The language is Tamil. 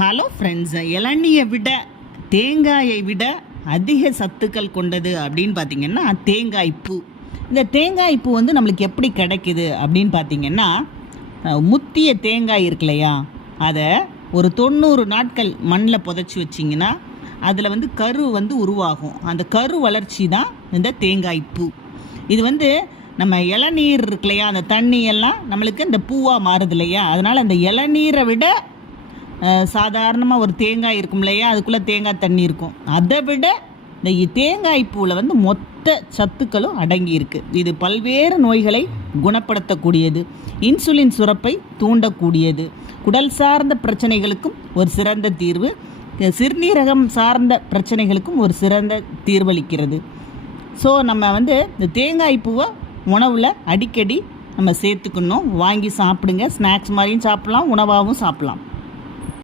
ஹலோ ஃப்ரெண்ட்ஸ், இளநியை விட தேங்காயை விட அதிக சத்துக்கள் கொண்டது அப்படின்னு பார்த்திங்கன்னா தேங்காய் பூ. இந்த தேங்காய் பூ வந்து நம்மளுக்கு எப்படி கிடைக்குது அப்படின்னு பார்த்திங்கன்னா, முத்திய தேங்காய் இருக்கு இல்லையா, அதை ஒரு 90 நாட்கள் மண்ணில் புதைச்சி வச்சிங்கன்னா அதில் வந்து கரு வந்து உருவாகும். அந்த கரு வளர்ச்சி தான் இந்த தேங்காய் பூ. இது வந்து நம்ம இளநீர் இருக்கு இல்லையா, அந்த தண்ணியெல்லாம் நம்மளுக்கு இந்த பூவாக மாறுது இல்லையா, அதனால் அந்த இளநீரை விட சாதாரணமாக ஒரு தேங்காய் இருக்கும் இல்லையா, அதுக்குள்ளே தேங்காய் தண்ணி இருக்கும், அதை விட இந்த தேங்காய் பூவில் வந்து மொத்த சத்துக்களும் அடங்கியிருக்கு. இது பல்வேறு நோய்களை குணப்படுத்தக்கூடியது, இன்சுலின் சுரப்பை தூண்டக்கூடியது, குடல் சார்ந்த பிரச்சனைகளுக்கும் ஒரு சிறந்த தீர்வு, சிறுநீரகம் சார்ந்த பிரச்சனைகளுக்கும் ஒரு சிறந்த தீர்வளிக்கிறது. ஸோ நம்ம வந்து இந்த தேங்காய் பூவை உணவில் அடிக்கடி நம்ம சேர்த்துக்கணும். வாங்கி சாப்பிடுங்க. ஸ்நாக்ஸ் மாதிரியும் சாப்பிட்லாம், உணவாகவும் சாப்பிட்லாம்.